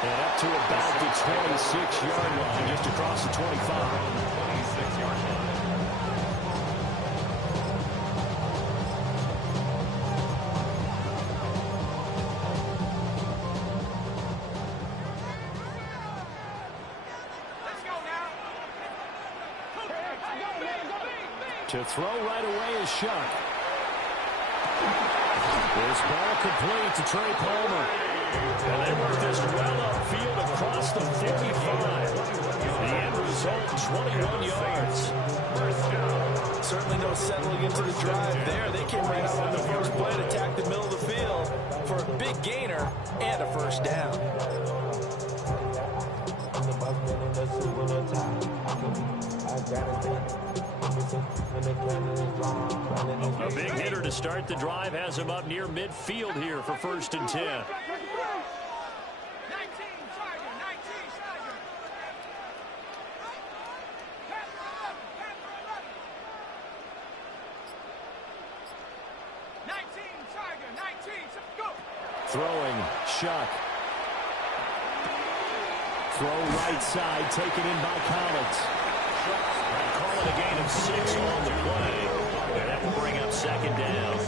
And up to about the 26-yard line, just across the 25. 26-yard line. To throw right away is Shuck. This ball complete to Trey Palmer. And they work this well upfield across the 45. The end result, 21 yards. Certainly no settling into the drive there. They came right out on the first play and attacked the middle of the field for a big gainer and a first down. A big hitter to start the drive has him up near midfield here for 1st and 10. Throwing, Shuck. Throw right side, taken in by Collins. Calling a gain of 6 on the play. And that will bring up 2nd down.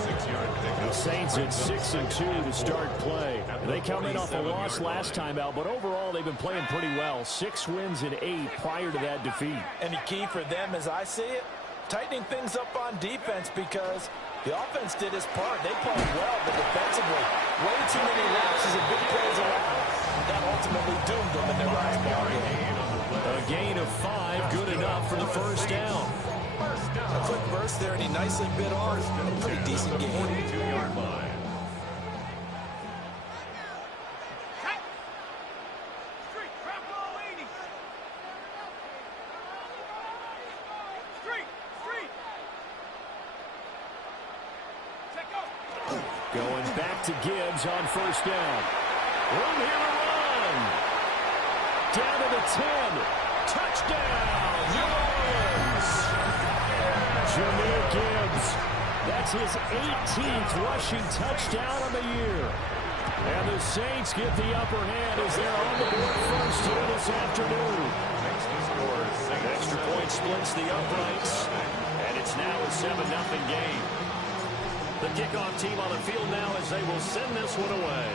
The Saints at 6-2 to start play. They come in off a loss last time out, but overall they've been playing pretty well. 6 wins and 8 prior to that defeat. And the key for them, as I see it, tightening things up on defense, because the offense did its part. They played well, but defensively, way too many lapses and big plays allowed. That ultimately doomed them in their last ball game. A gain of 5, good enough for the first down. A quick burst there, and he nicely bit off a pretty decent game. 42-yard line. Going back to Gibbs on 1st down. Room here to run. Down to the 10. Touchdown, New Orleans. Jahmyr Gibbs. That's his 18th rushing touchdown on the year. And the Saints get the upper hand as they're on the board first here this afternoon. Extra point splits the uprights. And it's now a 7-0 game. The kickoff team on the field now as they will send this one away.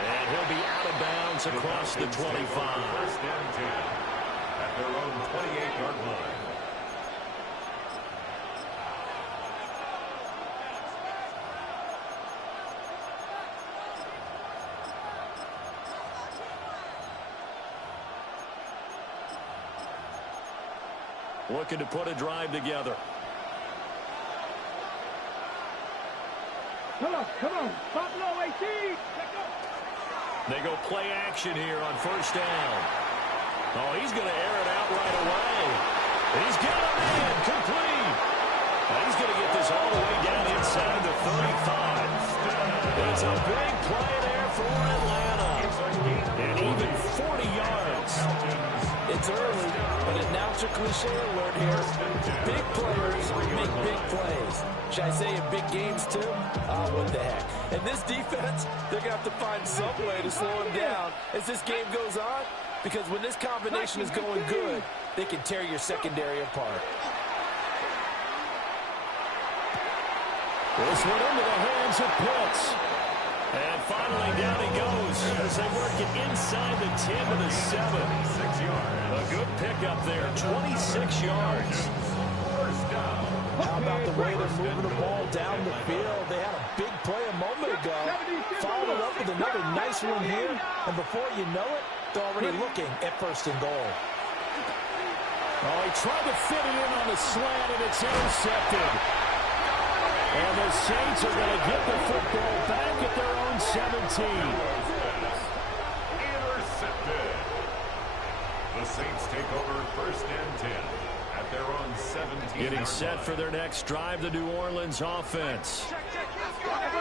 And he'll be out of bounds across the 25. 1st and 10 at their own 28-yard line. Looking to put a drive together. Come on. Top low, 18. They go play action here on 1st down. Oh, he's going to air it out right away. He's got a man complete. He's going to get this all the way down inside the 35. There's a big play there for Atlanta. And even 40 yards. It's early, but announcer cliche alert here. Big players make big plays. Should I say in big games too? Oh, what the heck. And this defense, they're going to have to find some way to slow him down as this game goes on, because when this combination is going good, they can tear your secondary apart. This one into the hands of Pitts. And finally down he goes as they work it inside the 10 to the 7. 6 yards. A good pickup there, 26 yards. How about the way they're moving the ball down the field? They had a big play a moment ago. Followed it up with another nice one here. And before you know it, they're already looking at 1st and goal. Oh, he tried to fit it in on the slant, and it's intercepted. And the Saints are going to get the football back at their own 17. Intercepted. The Saints take over 1st and 10 at their own 17. Getting set for their next drive, the New Orleans offense.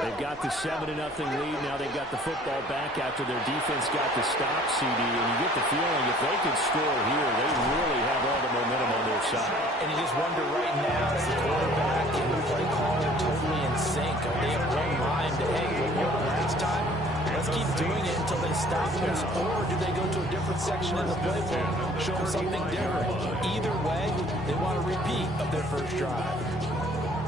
They've got the 7-0 lead. Now they've got the football back after their defense got the stop, CD. And you get the feeling if they could score here, they really have all the momentum on their side. And you just wonder right now, is the quarterback and the play caller totally in sync? Are they of one mind? Hey, what worked last time? Let's keep doing it until they stop us. Or do they go to a different section in the playbook, show them something different? Either way, they want a repeat of their first drive.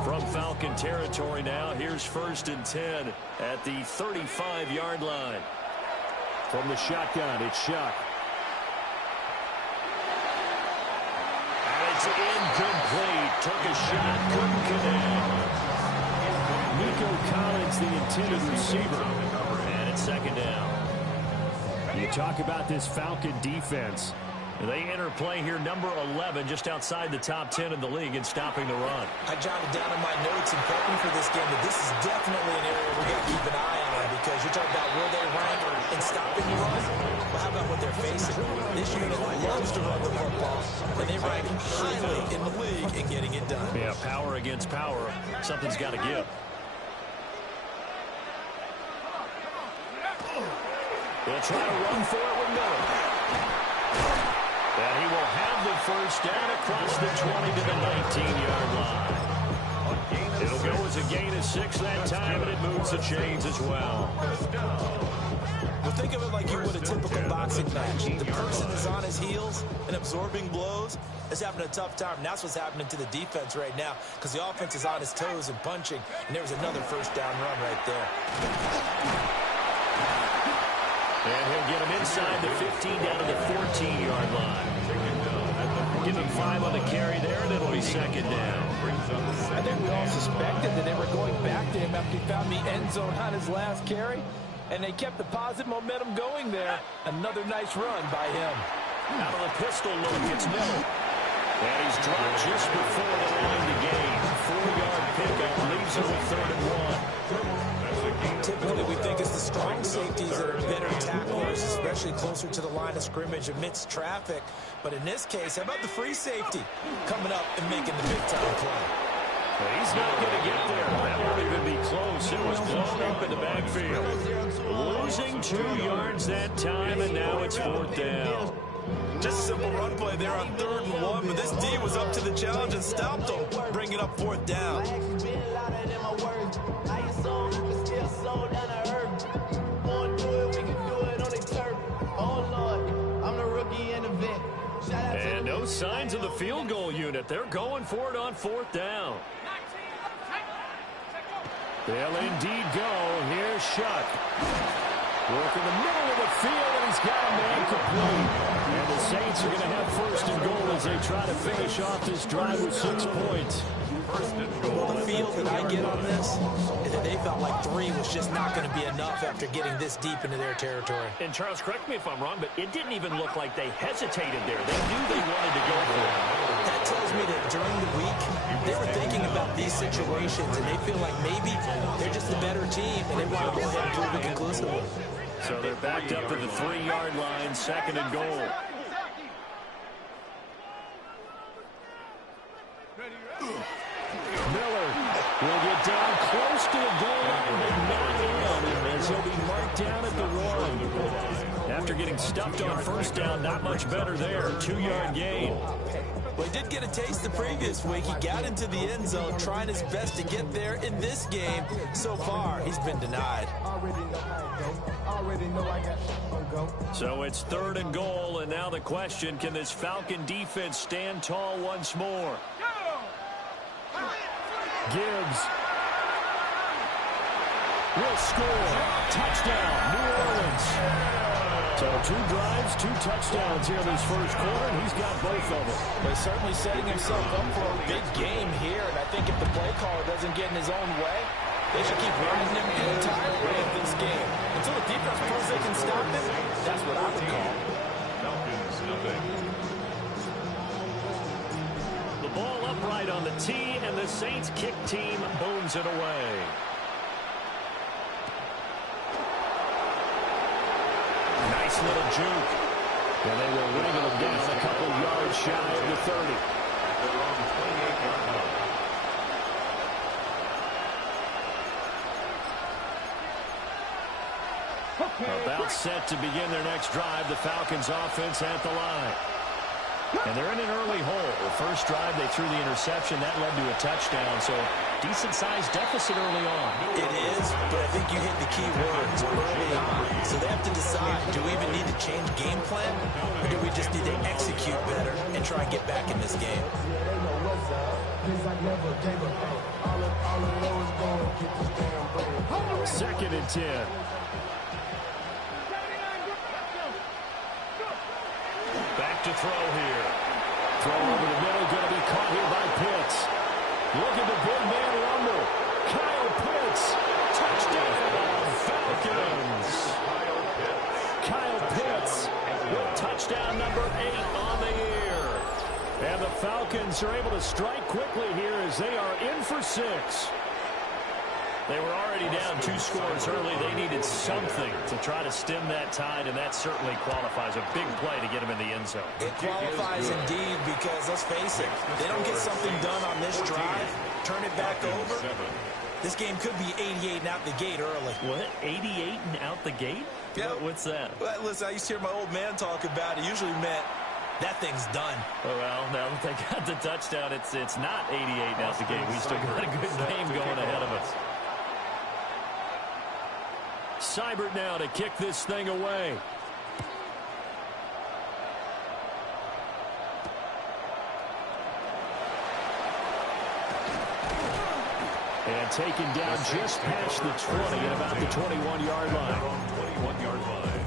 From Falcon territory now, here's 1st and 10 at the 35-yard line. From the shotgun, it's Shuck. And it's incomplete. Took a shot, couldn't connect. Nico Collins, the intended receiver. And it's 2nd down. You talk about this Falcon defense. They enter play here, number 11, just outside the top 10 in the league in stopping the run. I jotted down in my notes and prepping for this game that this is definitely an area we got to keep an eye on, because you're talking about where they rank in stopping the run. Well, how about what they're facing? This unit loves to run the football, and they rank highly in the league in getting it done. Yeah, power against power. Something's got to give. They'll try to run for it with Miller. And he will have the first down across the 20 to the 19-yard line. It'll go as a gain of 6 that time, and it moves the chains as well. Well, think of it like you would a typical boxing match. The person is on his heels and absorbing blows is having a tough time. And that's what's happening to the defense right now, because the offense is on his toes and punching. And there was another first down run right there. And he'll get him inside the 15 down to the 14-yard line. Give him 5 on the carry there, and it'll be 2nd down. I think we all suspected that they were going back to him after he found the end zone on his last carry, and they kept the positive momentum going there. Another nice run by him. Out of the pistol look, it's Miller. And he's dropped just before the line to gain. 4-yard pickup leaves him with 3rd and 1. Typically, we think it's the strong safeties that are better tacklers, especially closer to the line of scrimmage amidst traffic. But in this case, how about the free safety coming up and making the big-time play? Well, he's not going to get there. That won't even be close. It was blown up in the backfield. Losing 2 yards that time, and now it's 4th down. Just a simple run play there on 3rd and 1, but this D was up to the challenge and stopped him, bringing up 4th down. And no signs of the field goal unit. They're going for it on 4th down. They'll indeed go. Here's Shuck. Work in the middle of the field, and he's got a man complete. And the Saints are going to have 1st and goal as they try to finish off this drive with 6 points. Well, the feel that I get on this is that they felt like 3 was just not going to be enough after getting this deep into their territory. And Charles, correct me if I'm wrong, but it didn't even look like they hesitated there. They knew they wanted to go for it. That tells me that during the week, they were thinking about these situations, and they feel like maybe they're just a better team, and they want to go ahead and prove it conclusively. So they're backed up to the 3-yard line, 2nd and goal. Miller will get down close to the goal line, but not in, as he'll be marked down at the 1. After getting stuffed on 1st down, not much better there. 2-yard gain. Well, he did get a taste the previous week. He got into the end zone, trying his best to get there in this game. So far, he's been denied. So it's 3rd and goal, and now the question, can this Falcon defense stand tall once more? Gibbs will score. Touchdown, New Orleans. So 2 drives, 2 touchdowns here in this first quarter, and he's got both of them. But certainly setting himself up for a big game here, and I think if the play caller doesn't get in his own way, they should keep riding him the entire way of this game. Until the defense proves they can stop him, that's what I would call. The ball upright on the tee, and the Saints kick team booms it away. Nice little juke. And they will wriggle him down a couple yards shy of the 30. About set to begin their next drive. The Falcons offense at the line. And they're in an early hole. The first drive, they threw the interception. That led to a touchdown. So decent-sized deficit early on. It is, but I think you hit the key words early on. So they have to decide, do we even need to change game plan? Or do we just need to execute better and try and get back in this game? Second and 10. Back to throw here. Throw over the middle, going to be caught here by Pitts. Look at the big man rumble. Kyle Pitts, touchdown, Falcons. Kyle Pitts with touchdown number 8 on the year. And the Falcons are able to strike quickly here as they are in for 6. They were already down 2 scores early. They needed something to try to stem that tide, and that certainly qualifies. A big play to get them in the end zone. It qualifies indeed because, let's face it, they don't get something done on this drive, turn it back over. This game could be 88 and out the gate early. What? 88 and out the gate? Yeah. What's that? Well, listen, I used to hear my old man talk about it. Usually meant that thing's done. Oh, well, now that they got the touchdown, it's not 88 and out the gate. We still got a good game going ahead of us. Seibert now to kick this thing away. And taken down just past the 20 at about the 21-yard line. 21-yard line.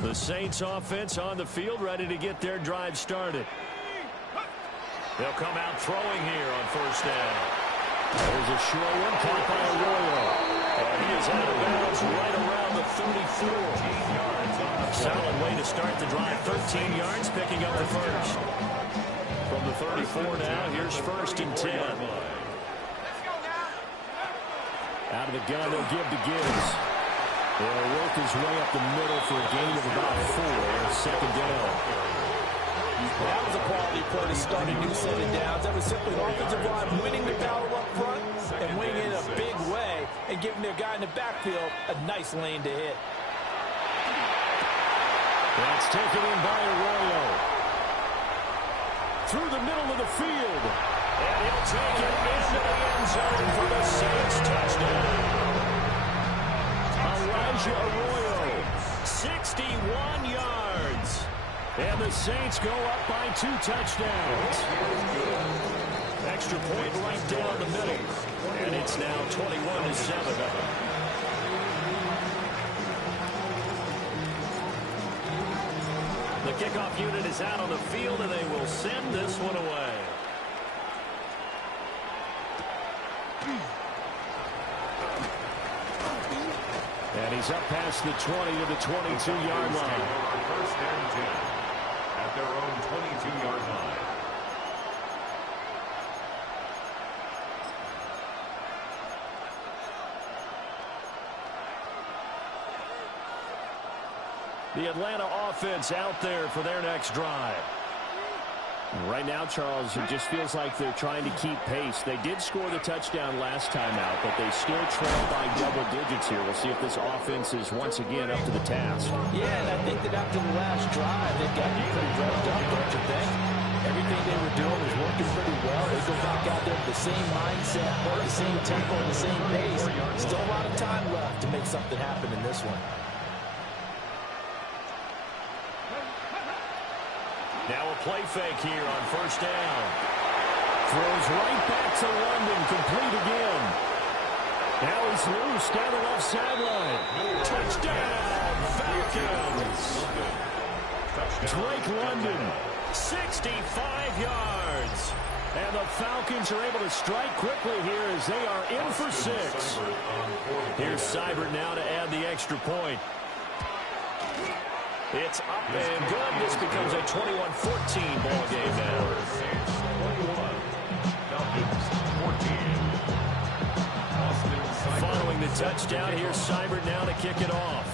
The Saints offense on the field, ready to get their drive started. They'll come out throwing here on first down. There's a short one caught by Arroyo. And he is out of bounds right around the 34. Solid way to start the drive. 13 yards, picking up the first. From the 34 now, here's first and 10. Out of the gun, they'll give to Gibbs. They'll work his way up the middle for a gain of about 4. Second down. That was a quality play to start a new set of downs. That was simply an offensive line winning the battle up front and winning in a big way and giving their guy in the backfield a nice lane to hit. That's taken in by Arroyo. Through the middle of the field. And he'll take it into the end zone for the Saints touchdown. Elijah Arroyo, 61 yards. And the Saints go up by 2 touchdowns. Extra point right down the middle. And it's now 21-7. The kickoff unit is out on the field, and they will send this one away. And he's up past the 20 to the 22-yard line. First and 10 at their own 22-yard line. The Atlanta offense out there for their next drive. Right now, Charles, it just feels like they're trying to keep pace. They did score the touchdown last time out, but they still trail by double digits here. We'll see if this offense is once again up to the task. Yeah, and I think that after the last drive, they've gotten pretty revved up, don't you think? Everything they were doing was working pretty well. They go back out there with the same mindset, the same tempo, and the same pace. Still a lot of time left to make something happen in this one. Now a play fake here on first down. Throws right back to London, complete again. Now he's loose down the left sideline. Touchdown, Falcons. Drake London, 65 yards. And the Falcons are able to strike quickly here as they are in for 6. Here's Seibert now to add the extra point. It's up and good. This becomes a 21-14 ball game now. Following the touchdown, here's Seibert now to kick it off.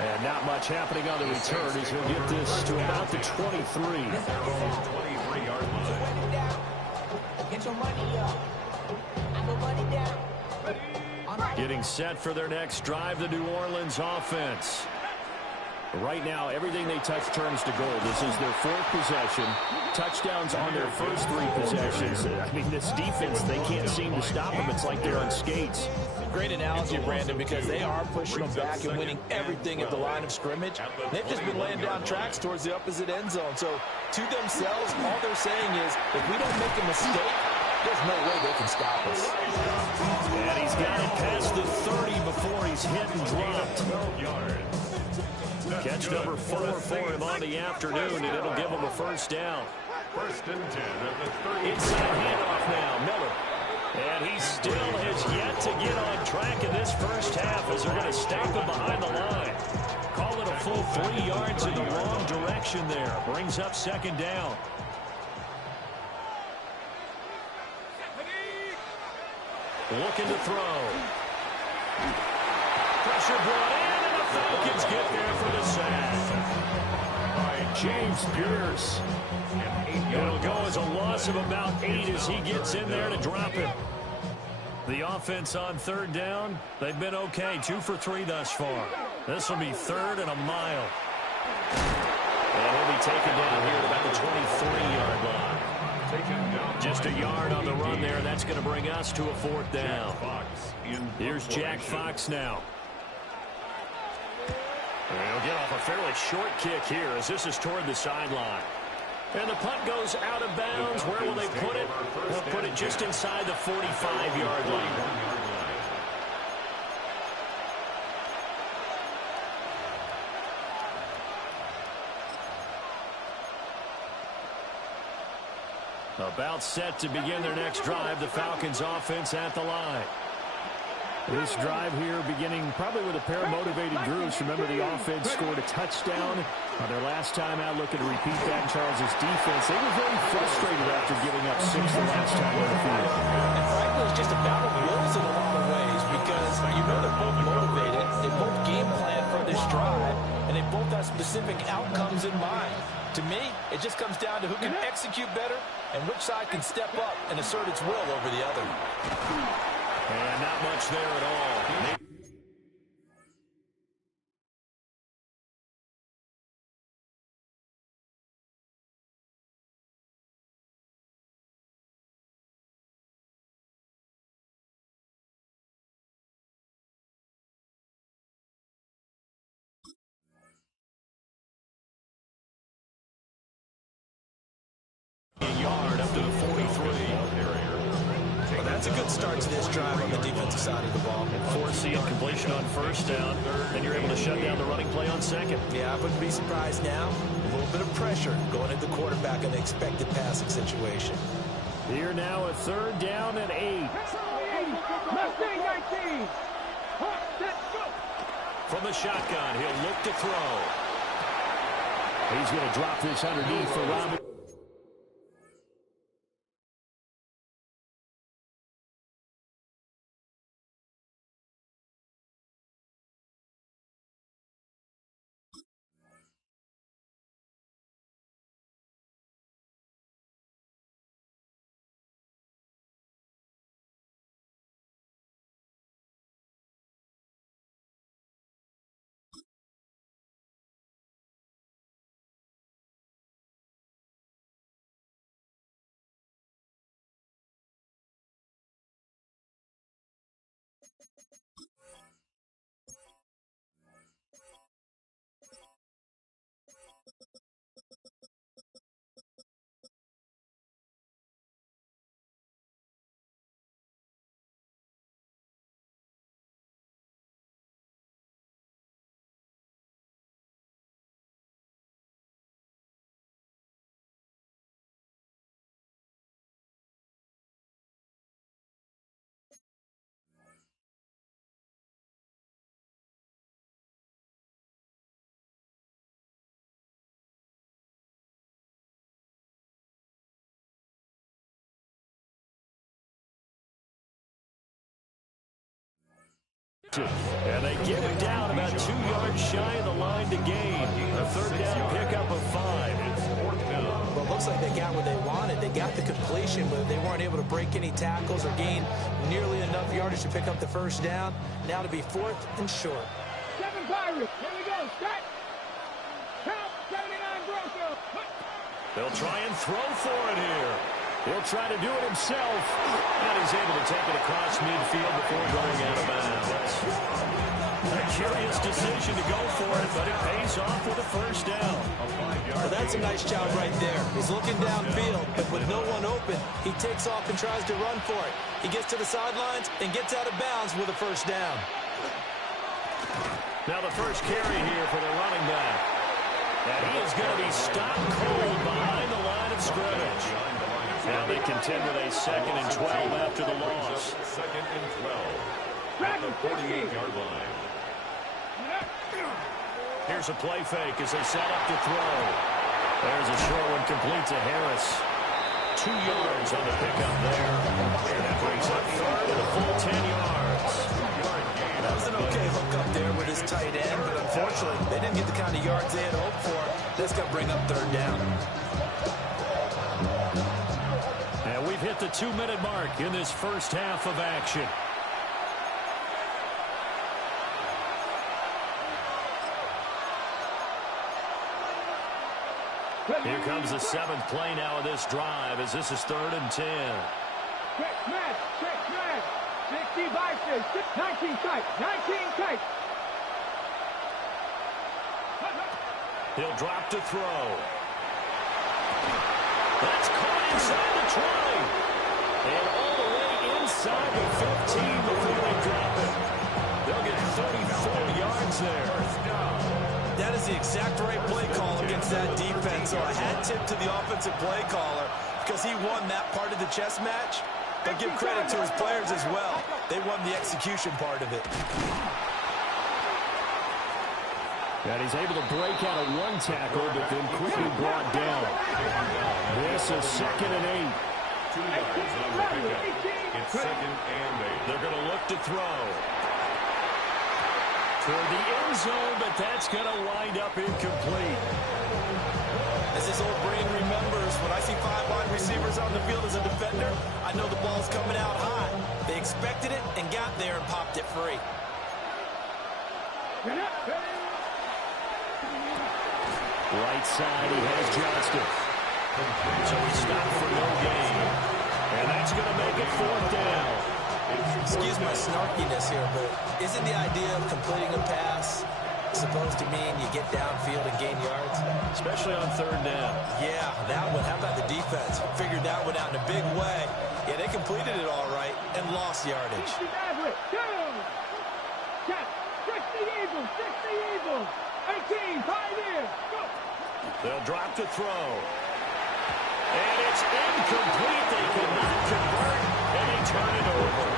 And not much happening on the return as he'll get this to about the 23. 23-yard line. Getting set for their next drive, the New Orleans offense. Right now, everything they touch turns to gold. This is their fourth possession. Touchdowns on their first three possessions. I mean, this defense, they can't seem to stop them. It's like they're on skates. Great analogy, Brandon, because they are pushing them back and winning everything at the line of scrimmage. They've just been laying down tracks towards the opposite end zone. So, to themselves, all they're saying is, if we don't make a mistake, there's no way they can stop us. And he's got it past the 30 before he's hit and dropped. Catch number 4 for him on the afternoon, and it'll give him a first down. First and 10 at the 30. Inside handoff now, Miller. And he still has yet to get on track in this first half as they're going to stop him behind the line. Call it a full 3 yards in the wrong direction there. Brings up second down. Looking to throw. Pressure brought in, and the Falcons get there for the sack. By James Pierce. It'll go as a loss of about 8 as he gets in there to drop it. The offense on third down, they've been okay. 2 for 3 thus far. This will be 3rd and a mile. And he'll be taken down here at about the 23-yard line. Just a yard on the run there. That's going to bring us to a 4th down. Here's Jack Fox now. And he'll get off a fairly short kick here as this is toward the sideline. And the punt goes out of bounds. Where will they put it? They'll put it just inside the 45-yard line. About set to begin their next drive, the Falcons offense at the line. This drive here beginning probably with a pair of motivated groups. Remember, the offense scored a touchdown on their last time out. Looking to repeat that. Charles' defense, they were very frustrated after giving up 6 the last time on the field. And frankly, it's just a battle of wills in a lot of ways because you know they're both motivated. They both game plan for this drive, and they both have specific outcomes in mind. To me, it just comes down to who can execute better and which side can step up and assert its will over the other. And not much there at all. A yard up to the 43. Well, that's a good start to this drive on the defensive side of the ball. Forcing completion on first down, and you're able to shut down the running play on second. Yeah, I wouldn't be surprised now. A little bit of pressure going at the quarterback in an expected passing situation. Here now a 3rd down and 8. Mustang 19. From the shotgun, he'll look to throw. He's going to drop this underneath for Robert. And they get it down about 2 yards shy of the line to gain. A 3rd down pickup of 5. Well, it looks like they got what they wanted. They got the completion, but they weren't able to break any tackles or gain nearly enough yardage to pick up the first down. Now to be 4th and short. 7 Pirates. Here we go. Start. Count. 79 Broncos. They'll try and throw for it here. He'll try to do it himself. And he's able to take it across midfield before going out of bounds. A curious decision to go for it, but it pays off with a first down. Well, that's a nice job right there. He's looking downfield, but with no one open, he takes off and tries to run for it. He gets to the sidelines and gets out of bounds with a first down. Now the first carry here for the running back. And he is going to be stopped cold behind the line of scrimmage. Now they contend with a 2nd and 12 after the loss. 2nd and 12 at the 48-yard line. Here's a play fake as they set up to throw. There's a short one complete to Harris. 2 yards on the pickup there. And that brings up 3rd and a full 10 yards. That was an okay hook up there with his tight end, but unfortunately, they didn't get the kind of yards they had hoped for. That's going to bring up 3rd down. And we've hit the 2-minute mark in this first half of action. Here comes the 7th play now of this drive as this is 3rd and 10. Check smash. Check smash. 60 vices. 19 tight. 19 tight. He'll drop to throw. That's caught inside the 20. And all the way inside the 15 before they drop it. They'll get 34 yards there. That is the exact right play call against that defense. So a hat tip to the offensive play caller because he won that part of the chess match. But give credit to his players as well. They won the execution part of it. And he's able to break out of one tackle, but then quickly brought down. This is 2nd and 8. 2 yards on the pickup. It's 2nd and 8. They're going to look to throw. Toward the end zone, but that's going to wind up incomplete. As his old brain remembers, when I see 5 wide receivers on the field as a defender, I know the ball's coming out high. They expected it and got there and popped it free. Right side, he has Johnston. So he stopped for no gain. And that's going to make it 4th down. Excuse my snarkiness here, but isn't the idea of completing a pass supposed to mean you get downfield and gain yards? Especially on 3rd down. Yeah, that one. How about the defense? Figured that one out in a big way. Yeah, they completed it all right and lost yardage. 60 Eagles. 60 Eagles. 18 Pioneer. Go. They'll drop to throw. And it's incomplete. They could not convert, and they turn it over.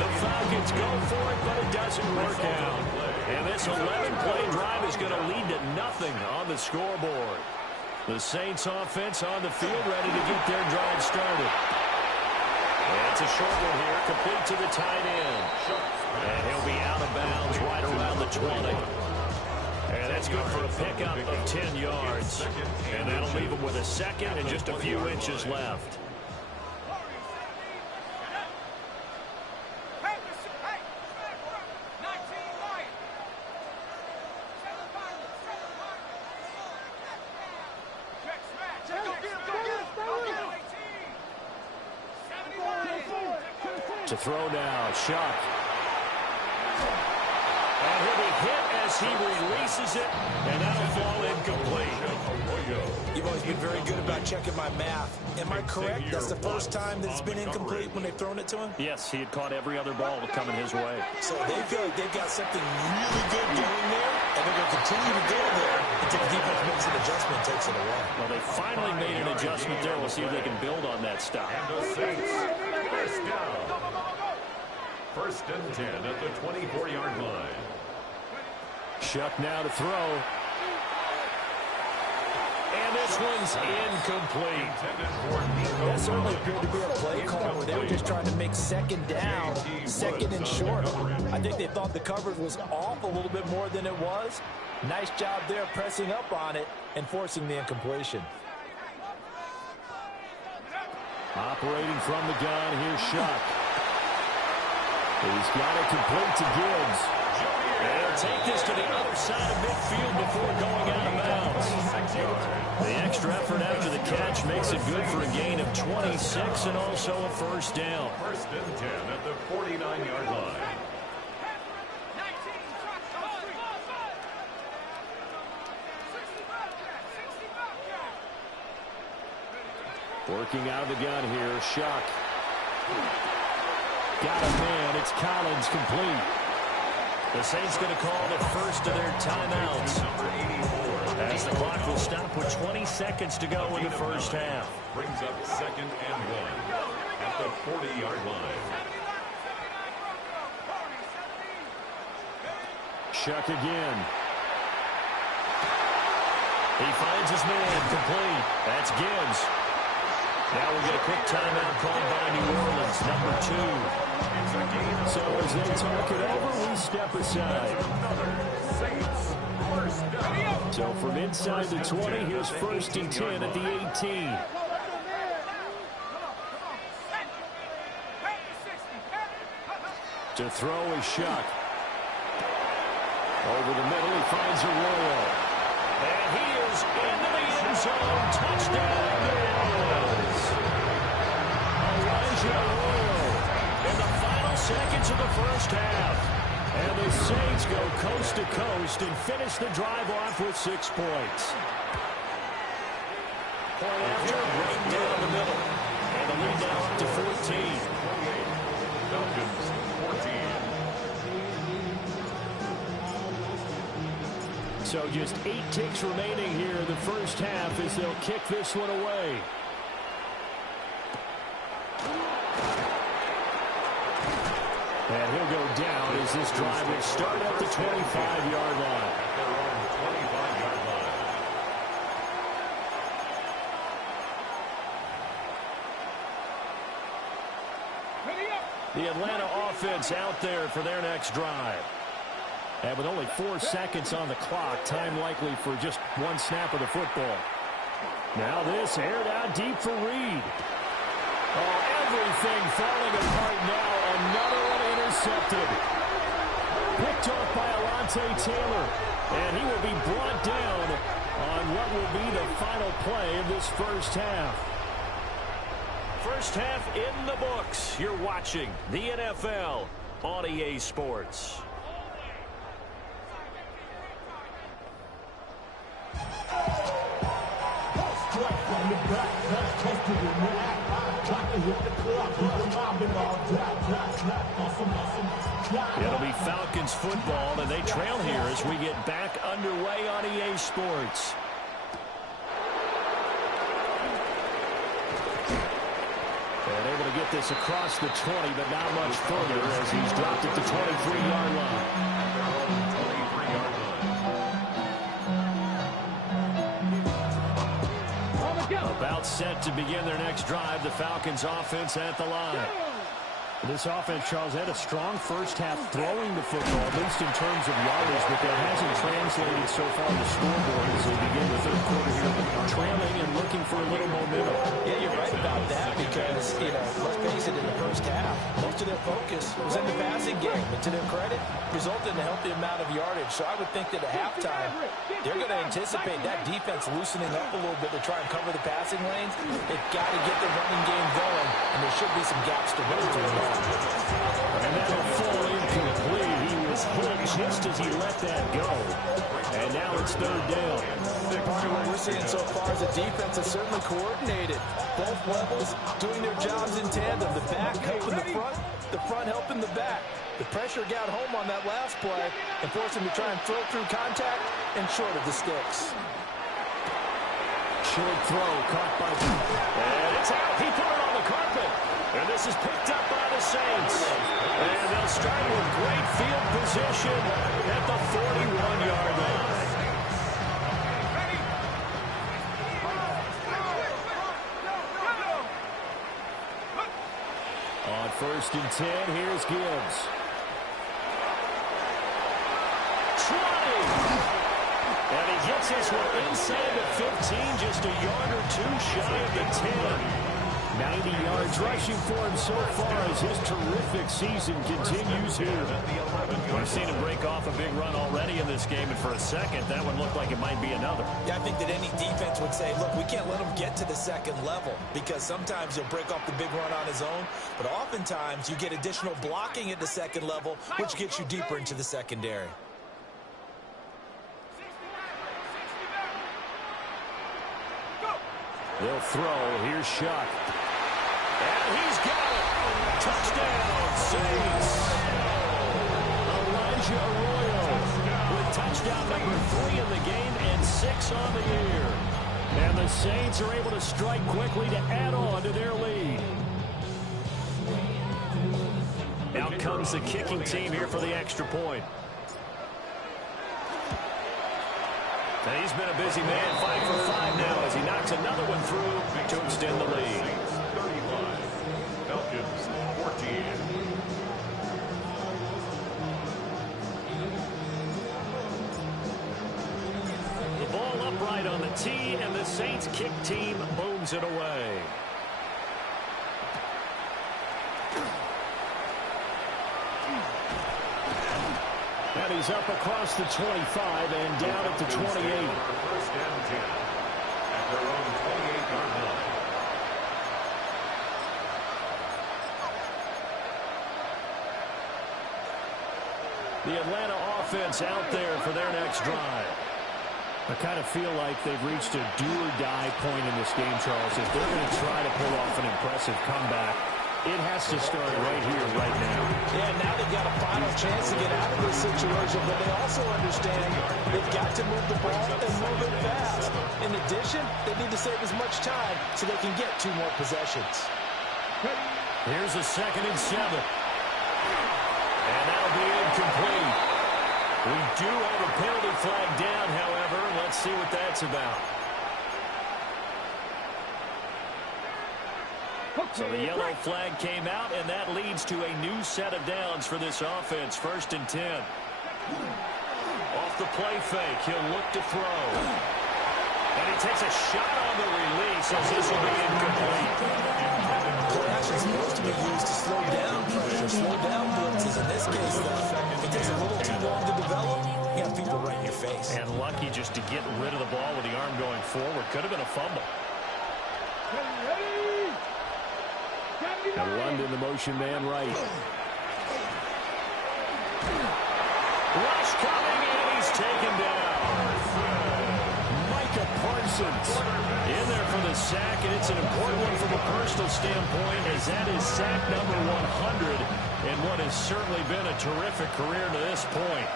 The Falcons go for it, but it doesn't work out. And this 11-play drive is going to lead to nothing on the scoreboard. The Saints offense on the field ready to get their drive started. And it's a short one here, complete to the tight end. And he'll be out of bounds right around the 20. And that's good for a pickup of 10 yards. And that'll leave him with a 2nd and just a few inches left. To throw now, Shuck. And he'll be hit as he releases it, and that'll fall incomplete. You've always been very good about checking my math. Am I correct? That's the first time that it's been incomplete when they've thrown it to him? Yes, he had caught every other ball coming his way. So they feel like they've got something really good going there, and they're going to continue to go there until the defense makes an adjustment and takes it away. Well, they finally made an adjustment there. We'll see if they can build on that stop. And the Saints, first down. 1st and 10 at the 24-yard line. Shuck now to throw. And this one's incomplete. That certainly appeared to be a play call where they were just trying to make 2nd down, 2nd and short. I think they thought the coverage was off a little bit more than it was. Nice job there pressing up on it and forcing the incompletion. Operating from the gun, here's Shuck. He's got it complete to Gibbs. They'll take this to the other side of midfield before going out of bounds. The extra effort after the catch makes it good for a gain of 26 and also a first down. First and 10 at the 49-yard line. Working out of the gun here, Shuck. Got a man, it's Collins complete. The Saints going to call the first of their timeouts, as the clock will stop with 20 seconds to go in the first half. Brings up 2nd and 1 at the 40-yard line. Shuck again. He finds his man complete. That's Gibbs. Now we'll get a quick timeout called by New Orleans, number 2. So as they talk it over, we step aside. So from inside the 20, here's 1st and 10 at the 18. To throw is Shuck. Over the middle, he finds Arroyo. And he is into the end zone. Touchdown, New Orleans. Elijah Arroyo in the final seconds of the first half. And the Saints go coast to coast and finish the drive off with 6 points. Point after, right down the middle. And the lead now up to 14. Falcons 14. So just 8 ticks remaining here in the first half as they'll kick this one away. And he'll go down as this drive will start at the 25-yard line. They're on the 25-yard line. The Atlanta offense out there for their next drive. And with only 4 seconds on the clock, time likely for just 1 snap of the football. Now this aired out deep for Reed. Oh, everything falling apart now. Another one intercepted. Picked off by Alontae Taylor. And he will be brought down on what will be the final play of this first half. First half in the books. You're watching the NFL on EA Sports. It'll be Falcons football, and they trail here as we get back underway on EA Sports. And able to get this across the 20, but not much further as he's dropped at the 23-yard line. About set to begin their next drive, the Falcons offense at the line. This offense, Charles, had a strong first half throwing the football, at least in terms of yardage, but that hasn't translated so far to scoreboard as they begin the third quarter here, trailing and looking for a little momentum. Yeah, you're right about that because, let's face it, in the first half, most of their focus was in the passing game. But to their credit, resulted in a healthy amount of yardage. So I would think that at halftime, they're going to anticipate that defense loosening up a little bit to try and cover the passing lanes. They've got to get the running game going, and there should be some gaps to run through. And that'll fall incomplete. He was hit just as he let that go. And now it's third down. Part of what we're seeing so far is the defense is certainly coordinated. Both levels doing their jobs in tandem. The back helping the front helping the back. The pressure got home on that last play and forced him to try and throw through contact and short of the sticks. Short throw caught by... And it's out. He put it on the carpet. And this is picked up by the Saints. And they'll start with great field position at the 41-yard line. On 1st and 10, here's Gibbs. 20! And he gets this one inside the 15, just a yard or 2 shy of the 10. 90 yards rushing for him so far as his terrific season continues here. We've seen him break off a big run already in this game, and for a second, that one looked like it might be another. Yeah, I think that any defense would say, look, we can't let him get to the second level, because sometimes he'll break off the big run on his own, but oftentimes you get additional blocking at the second level, which gets you deeper into the secondary. They'll throw. Here's Shuck. And he's got it. Touchdown, Saints. Elijah Arroyo with touchdown number 3 in the game and 6 on the year. And the Saints are able to strike quickly to add on to their lead. Out comes the kicking team here for the extra point. And he's been a busy man, 5 for 5 now as he knocks another one through to extend the lead. 31. Falcons 14. The ball upright on the tee, and the Saints kick team booms it away. And he's up across the 25 and down at the 28. First and 10 at their own 28-yard line. The Atlanta offense out there for their next drive. I kind of feel like they've reached a do-or-die point in this game, Charles. If they're going to try to pull off an impressive comeback, it has to start right here, right now. Yeah, now they've got a final chance to get out of this situation, but they also understand they've got to move the ball and move it fast. In addition, they need to save as much time so they can get 2 more possessions. Here's a 2nd and 7. And that'll be incomplete. We do have a penalty flag down, however. Let's see what that's about. So the yellow flag came out, and that leads to a new set of downs for this offense. 1st and 10. Off the play fake, he'll look to throw. And he takes a shot on the release, as this will be incomplete. Play action is supposed to be used to slow down pressure, slow down blitzes. In this case, though, if it takes a little too long to develop, you have people right in your face. And lucky just to get rid of the ball with the arm going forward. Could have been a fumble. And London, the motion man right. Rush coming, and he's taken down. Micah Parsons in there for the sack, and it's an important one from a personal standpoint, as that is sack number 100 in what has certainly been a terrific career to this point.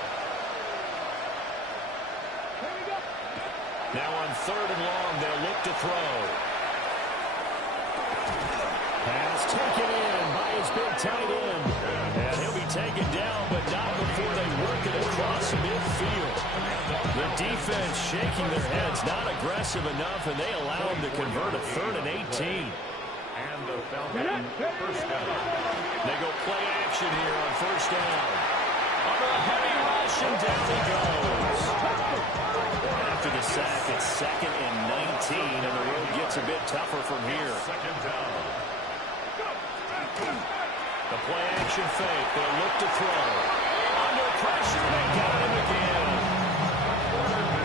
Now on 3rd and long, they'll look to throw. Pass taken in by his big tight end. And he'll be taken down, but not before they work it across midfield. The defense shaking their heads, not aggressive enough, and they allow him to convert a 3rd and 18. And the Falcons first down. They go play action here on 1st down. Under a heavy rush, and down he goes. After the sack, it's 2nd and 19, and the road gets a bit tougher from here. 2nd down. The play action fake. They'll look to throw. Under pressure, they got him again.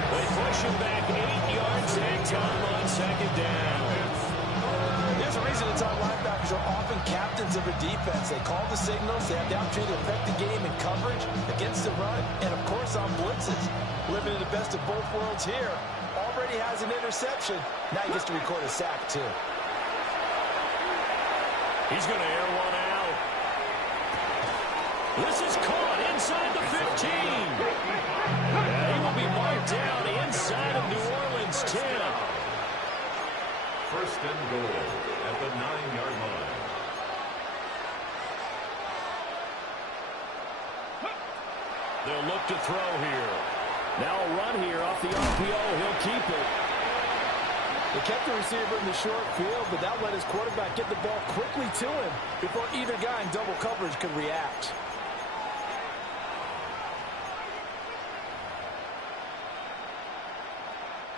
They push him back 8 yards and time on 2nd down. There's a reason it's on linebackers are often captains of a defense. They call the signals. They have the opportunity to affect the game in coverage, against the run, and, of course, on blitzes. Living in the best of both worlds here. Already has an interception. Now he gets to record a sack, too. He's going to air one out. This is caught inside the 15. And he will be marked down inside of New Orleans 10. 1st and goal at the 9-yard line. They'll look to throw here. Now a run here off the RPO. He'll keep it. They kept the receiver in the short field, but that let his quarterback get the ball quickly to him before either guy in double coverage could react.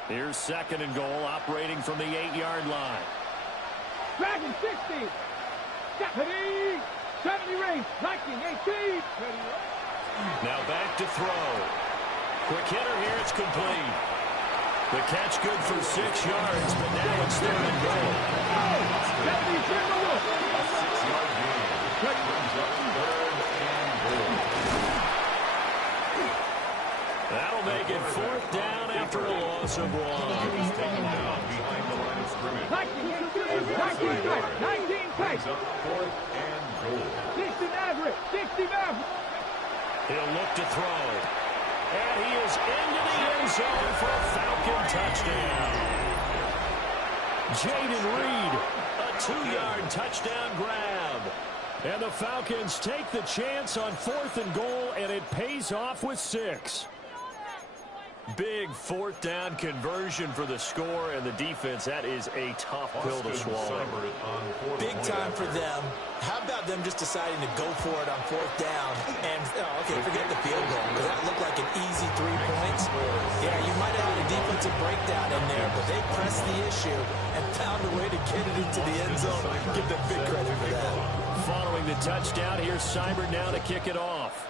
Here's 2nd and goal, operating from the 8-yard line. Dragon 60. 70. 70 range. 19, 18. Now back to throw. Quick hitter here. It's complete. The catch good for 6 yards, but now it's 3rd and goal. 70, A 6-yard gain. Brings up 3rd and goal. That'll make it 4th down after a loss of 1. He's taken down behind the line of scrimmage. 19 tight. 19 tight. Brings up 4th and goal. 60 Maverick. 60 Maverick. He'll look to throw. And he is into the end zone for a Falcon touchdown. Jaden Reed, a 2-yard touchdown grab. And the Falcons take the chance on 4th and goal, and it pays off with 6. Big 4th down conversion for the score, and the defense, that is a tough pill to swallow. Big time for them. How about them just deciding to go for it on 4th down? And, okay, forget the field goal, because that looked like an easy 3 points. Yeah, you might have had a defensive breakdown in there, but they pressed the issue and found a way to get it into the end zone. Give them big credit for that. Following the touchdown, here's Seibert now to kick it off.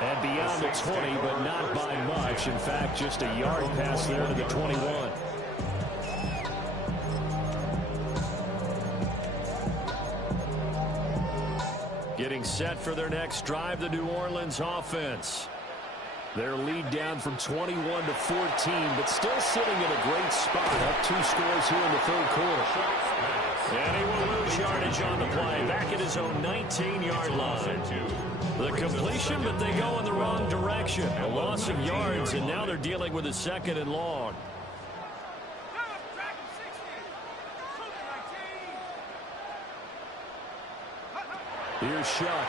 And beyond the 20, but not by much. In fact, just a yard pass there to the 21. Getting set for their next drive, the New Orleans offense. Their lead down from 21 to 14, but still sitting in a great spot. Up 2 scores here in the 3rd quarter. And he will lose yardage on the play, back at his own 19-yard line. The completion, but they go in the wrong direction. A loss of yards, and now they're dealing with a 2nd and long. Here's Shuck.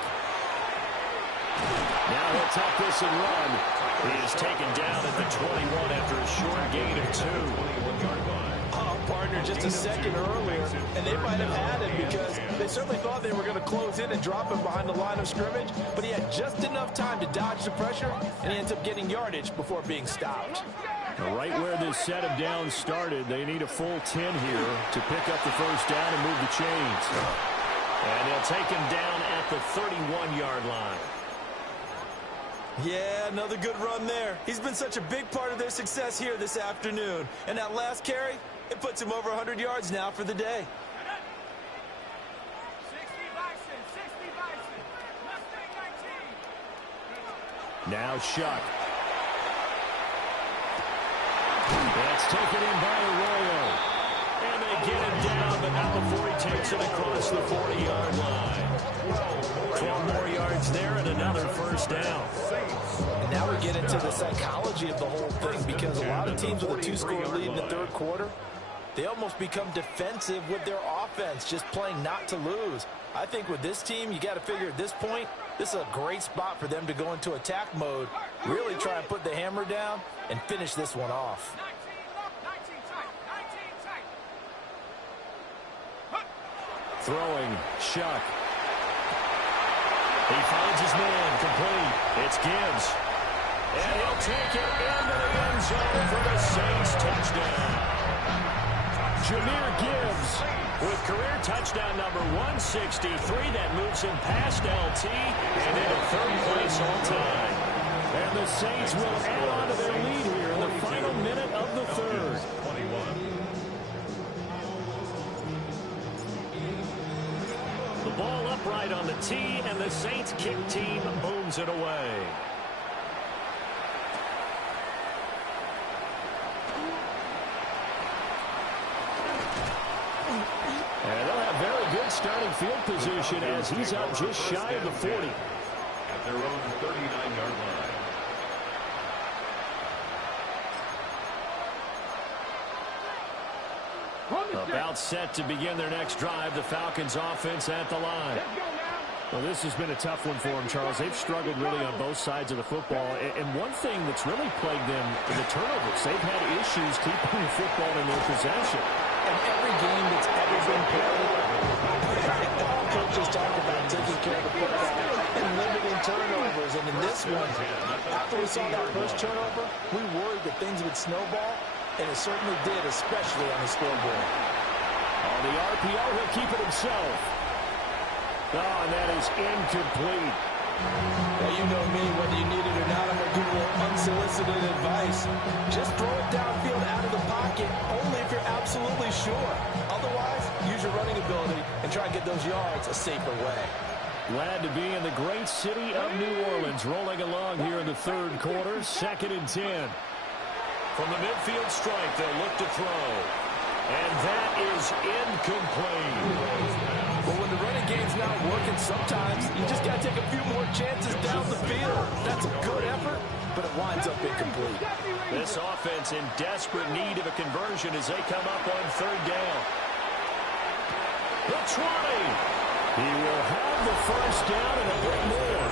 Now he'll tuck this and run. He is taken down at the 21 after a short gain of 2. 21-yard line. Partner just a second earlier, and they might have had it because they certainly thought they were going to close in and drop him behind the line of scrimmage, but he had just enough time to dodge the pressure, and he ends up getting yardage before being stopped. Right where this set of downs started, they need a full 10 here to pick up the 1st down and move the chains. And they'll take him down at the 31-yard line. Yeah, another good run there. He's been such a big part of their success here this afternoon. And that last carry, it puts him over 100 yards now for the day. 60 Bison. 60 Bison. Mustang 19. Now Shuck. That's taken in by Arroyo. And they get him down, but not before he takes it across the 40-yard line. 12 more yards there and another 1st down. And now we get into the psychology of the whole thing, because a lot of teams with a 2-score lead in the 3rd quarter, they almost become defensive with their offense, just playing not to lose. I think with this team, you got to figure at this point, this is a great spot for them to go into attack mode, really try and put the hammer down and finish this one off. 19 tight. 19 tight. Throwing, Shuck. He finds his man, complete. It's Gibbs. And he'll take it into the end zone for the Saints touchdown. Jahmyr Gibbs with career touchdown number 163. That moves him past LT and into 3rd place all time. And the Saints will add on to their lead here in the final minute of the 3rd. 21. The ball upright on the tee, and the Saints kick team booms it away. And they'll have very good starting field position as he's up just shy of the 40. At their own 39-yard line. About set to begin their next drive, the Falcons offense at the line. Well, this has been a tough one for them, Charles. They've struggled really on both sides of the football. And one thing that's really plagued them is the turnovers. They've had issues keeping the football in their possession. And every game that's ever been played, all coaches talk about taking care of the football and limiting turnovers. And in this one, after we saw that first turnover, we worried that things would snowball, and it certainly did, especially on the scoreboard. On the RPO, he'll keep it himself. Oh, and that is incomplete. Well, you know me, whether you need it or not, I'm going to give you a little unsolicited advice. Just throw it downfield out of the pocket, only if you're absolutely sure. Otherwise, use your running ability and try and get those yards a safer way. Glad to be in the great city of New Orleans, rolling along here in the third quarter, 2nd and 10. From the midfield stripe, they'll look to throw. And that is incomplete. But when the running game's not working, sometimes you just got to take a few more chances down the field. That's a good effort, but it winds up incomplete. This offense in desperate need of a conversion as they come up on 3rd down. The 20. He will have the first down and a bit more.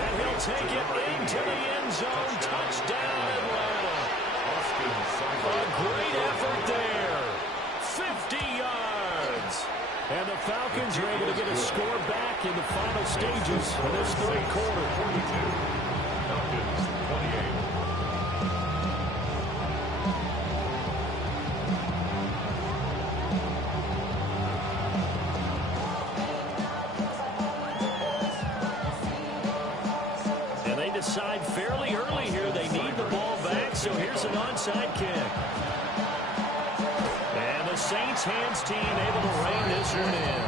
And he'll take it into the end zone. Touchdown, Atlanta. A great effort there. 50 yards. And the Falcons are able to get a score back in the final stages of this third quarter. 42. Falcons 28. And they decide fairly early here they need the ball back, so here's an onside kick. Saints hands team able to rein this one in.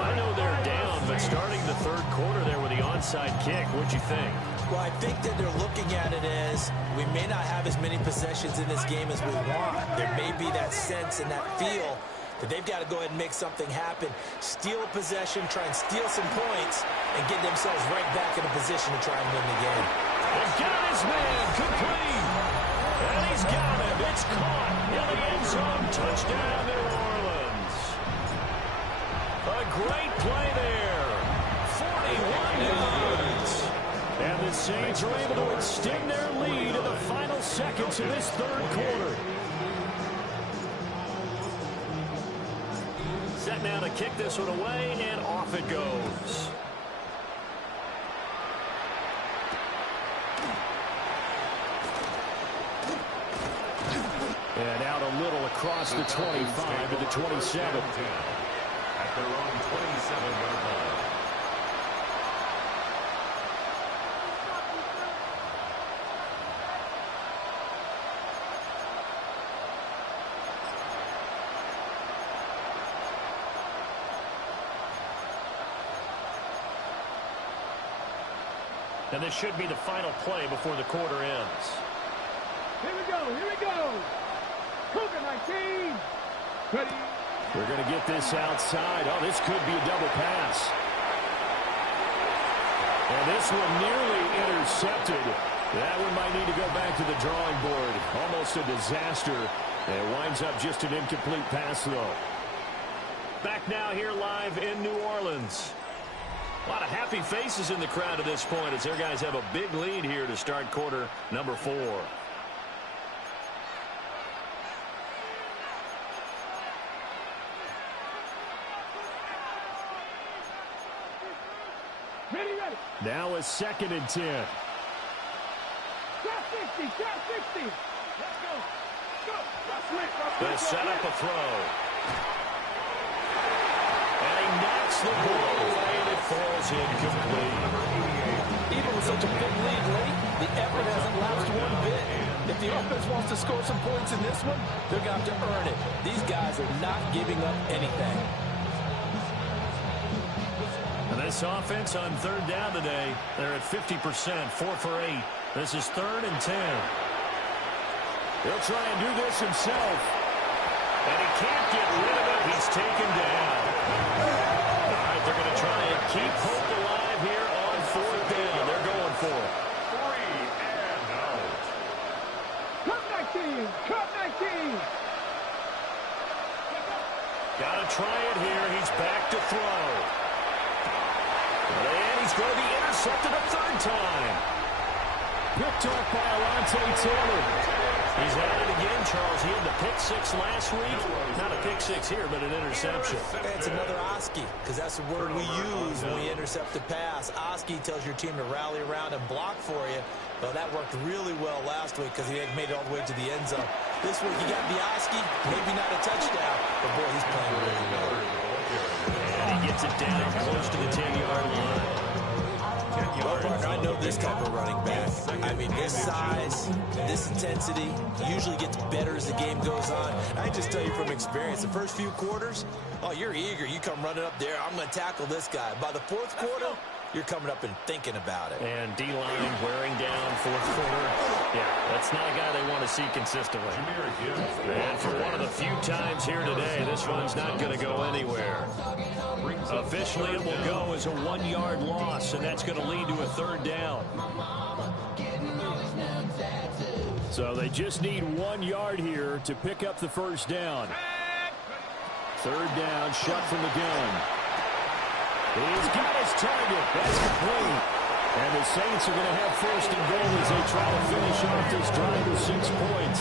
I know they're down, but starting the third quarter there with the onside kick, what'd you think? Well, I think that they're looking at it as we may not have as many possessions in this game as we want. There may be that sense and that feel that they've got to go ahead and make something happen, steal a possession, try and steal some points, and get themselves right back in a position to try and win the game. They've got his man complete. And he's got him. It's caught in the end zone. Touchdown, New Orleans. A great play there. 41 yards. And the Saints are able to extend their lead in the final seconds of this third quarter. Set now to kick this one away, and off it goes. And out a little across the 25 to the 27. At their own 27-yard line. And this should be the final play before the quarter ends. Here we go, here we go. Cougar 19. Ready. We're going to get this outside. Oh, this could be a double pass. And this one nearly intercepted. That one might need to go back to the drawing board. Almost a disaster. And it winds up just an incomplete pass, though. Back now here live in New Orleans. A lot of happy faces in the crowd at this point as their guys have a big lead here to start quarter number 4. Ready, ready. Now a 2nd and 10. Top 60, top 60. Let's go. Go. They'll set up a throw. And he knocks the ball away and it falls incomplete. Even with such a big lead late, the effort hasn't lapsed one bit. If the offense wants to score some points in this one, they're going to have to earn it. These guys are not giving up anything. And this offense on 3rd down today, they're at 50%, 4 for 8. This is 3rd and 10. He'll try and do this himself. And he can't get rid of it. He's taken down. All right, they're going to try and keep hope alive here on 4th down. They're going for it. 3 and out. Cup 19, Cup 19. Got to try it here. He's back to throw. And he's going to be intercepted a 3rd time. Picked off by Alontae Taylor. He's at it again, Charles. He had the pick six last week. Not a pick six here, but an interception. It's another Oski, because that's the word we use when we intercept the pass. Oski tells your team to rally around and block for you. Well, that worked really well last week because he had made it all the way to the end zone. This week, he got the Oski, maybe not a touchdown, but boy, he's playing really well. And he gets it down close to the 10-yard line. Well, partner, I know this type of running back. I mean, this size, this intensity usually gets better as the game goes on. I just tell you from experience, the first few quarters, oh, you're eager. You come running up there, I'm going to tackle this guy. By the fourth quarter, you're coming up and thinking about it. And D-line wearing down fourth quarter. Yeah, that's not a guy they want to see consistently. And for one of the few times here today, this one's not going to go anywhere. Officially, it will go as a 1-yard loss, and that's going to lead to a third down. So they just need 1 yard here to pick up the first down. Third down, shot from the gun. He's got his target. That's complete. And the Saints are going to have first and goal as they try to finish off this drive with 6 points.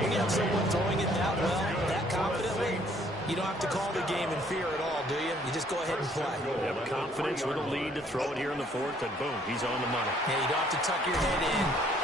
When you have someone throwing it that well, that confidently, you don't have to call the game in fear at all, do you? You just go ahead and play. You have confidence with a lead to throw it here in the fourth, and boom, he's on the money. Yeah, you don't have to tuck your head in.